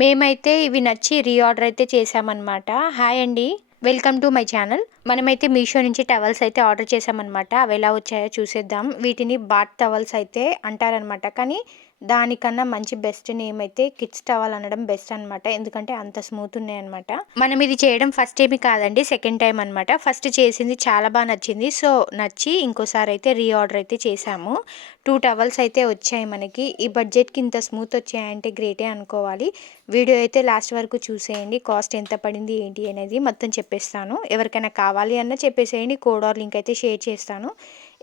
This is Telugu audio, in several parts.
మేమైతే ఇవి నచ్చి రీఆర్డర్ అయితే చేసామన్నమాట. హాయ్ అండి, వెల్కమ్ టు మై ఛానల్. మనమైతే మీషో నుంచి టవల్స్ అయితే ఆర్డర్ చేసామన్నమాట. అవి ఎలా వచ్చాయో చూసేద్దాం. వీటిని బాత్ టవల్స్ అయితే అంటారనమాట, కానీ దానికన్నా మంచి బెస్ట్ నేమ్ అయితే కిడ్స్ టవల్ అనడం బెస్ట్ అనమాట. ఎందుకంటే అంత స్మూత్ ఉన్నాయన్నమాట. మనం ఇది చేయడం ఫస్ట్ టైం కాదండి, సెకండ్ టైం అనమాట. ఫస్ట్ చేసింది చాలా బాగా నచ్చింది, సో నచ్చి ఇంకోసారి అయితే రీఆర్డర్ అయితే చేసాము. 2 టవల్స్ అయితే వచ్చాయి మనకి. ఈ బడ్జెట్కి ఇంత స్మూత్ వచ్చాయంటే గ్రేటే అనుకోవాలి. వీడియో అయితే లాస్ట్ వరకు చూసేయండి. కాస్ట్ ఎంత పడింది ఏంటి అనేది మొత్తం చెప్పేస్తాను. ఎవరికైనా కావాలి అన్న చెప్పేసేయండి. కోడ్ ఆర్ లింక్ అయితే షేర్ చేస్తాను.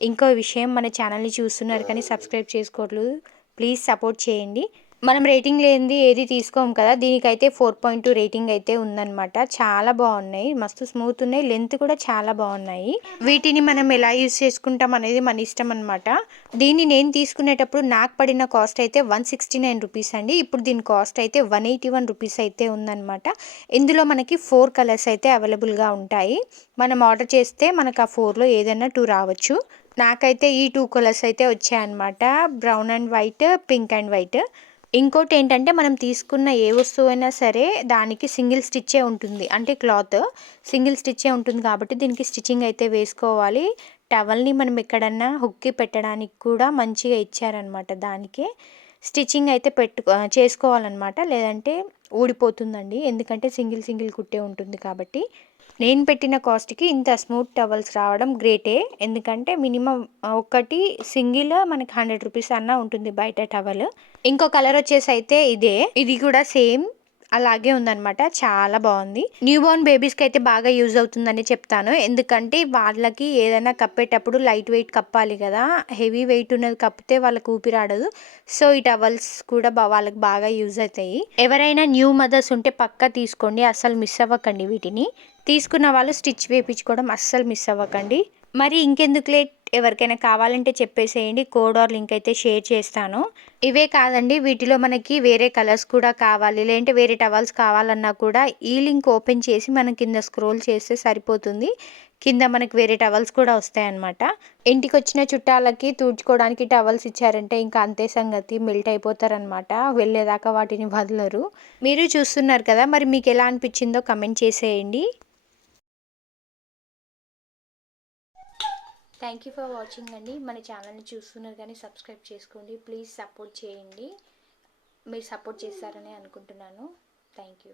ఇంకో విషయం, మన ఛానల్ని చూస్తున్నారు కానీ సబ్స్క్రైబ్ చేసుకోవట్లేదు, ప్లీజ్ సపోర్ట్ చేయండి. మనం రేటింగ్ లేనిది ఏది తీసుకోము కదా. దీనికైతే 4.2 రేటింగ్ అయితే ఉందన్నమాట. చాలా బాగున్నాయి, మస్తు స్మూత్ ఉన్నాయి, లెంత్ కూడా చాలా బాగున్నాయి. వీటిని మనం ఎలా యూస్ చేసుకుంటాం అనేది మన ఇష్టం అనమాట. దీన్ని నేను తీసుకునేటప్పుడు నాకు పడిన కాస్ట్ అయితే 169 రూపీస్ అండి. ఇప్పుడు దీని కాస్ట్ అయితే 181 రూపీస్ అయితే ఉందన్నమాట. ఇందులో మనకి 4 కలర్స్ అయితే అవైలబుల్గా ఉంటాయి. మనం ఆర్డర్ చేస్తే మనకు ఆ 4లో ఏదైనా 2 రావచ్చు. నాకైతే ఈ 2 కలర్స్ అయితే వచ్చాయన్నమాట, brown and white, pink and white. ఇంకోటి ఏంటంటే, మనం తీసుకున్న ఏ వస్తువు అయినా సరే దానికి సింగిల్ స్టిచ్చే ఉంటుంది, అంటే క్లాత్ సింగిల్ స్టిచ్చే ఉంటుంది కాబట్టి దీనికి స్టిచ్చింగ్ అయితే వేసుకోవాలి. టవల్ని మనం ఎక్కడన్నా హుక్కి పెట్టడానికి కూడా మంచిగా ఇచ్చారనమాట. దానికే స్టిచ్చింగ్ అయితే చేసుకోవాలన్నమాట, లేదంటే ఊడిపోతుందండి. ఎందుకంటే సింగిల్ సింగిల్ కుట్టే ఉంటుంది కాబట్టి. నేను పెట్టిన కాస్ట్కి ఇంత స్మూత్ టవల్స్ రావడం గ్రేటే. ఎందుకంటే మినిమం ఒకటి సింగిల్ మనకి 100 రూపీస్ అన్నా ఉంటుంది బయట టవల్. ఇంకో కలర్ వచ్చేసి అయితే ఇది కూడా సేమ్ అలాగే ఉందన్నమాట. చాలా బాగుంది. న్యూ బోర్న్ బేబీస్కి అయితే బాగా యూజ్ అవుతుందని చెప్తాను. ఎందుకంటే వాళ్ళకి ఏదైనా కప్పేటప్పుడు లైట్ వెయిట్ కప్పాలి కదా, హెవీ వెయిట్ ఉన్నది కప్పితే వాళ్ళకి ఊపిరాడదు. సో ఈ టవల్స్ కూడా వాళ్ళకి బాగా యూజ్ అవుతాయి. ఎవరైనా న్యూ మదర్స్ ఉంటే పక్కా తీసుకోండి, అస్సలు మిస్ అవ్వకండి. వీటిని తీసుకున్న వాళ్ళు స్టిచ్ వేయించుకోవడం అస్సలు మిస్ అవ్వకండి. మరి ఇంకెందుకు లేట్, ఎవరికైనా కావాలంటే చెప్పేసేయండి. కోడ్ ఆర్ లింక్ అయితే షేర్ చేస్తాను. ఇవే కాదండి, వీటిలో మనకి వేరే కలర్స్ కూడా కావాలి, లేదంటే వేరే టవల్స్ కావాలన్నా కూడా ఈ లింక్ ఓపెన్ చేసి మనం కింద స్క్రోల్ చేస్తే సరిపోతుంది. కింద మనకి వేరే టవల్స్ కూడా వస్తాయన్నమాట. ఇంటికి వచ్చిన చుట్టాలకి తుడుచుకోవడానికి టవల్స్ ఇచ్చారంటే ఇంకా అంతే సంగతి, మెల్ట్ అయిపోతారనమాట. వెళ్ళేదాకా వాటిని వదలరు. మీరు చూస్తున్నారు కదా, మరి మీకు ఎలా అనిపించిందో కమెంట్ చేసేయండి. థ్యాంక్ యూ ఫర్ వాచింగ్ అండి. మన ఛానల్ని చూస్తున్నారు కానీ సబ్స్క్రైబ్ చేసుకోండి, ప్లీజ్ సపోర్ట్ చేయండి. మీరు సపోర్ట్ చేస్తారని అనుకుంటున్నాను. Thank you.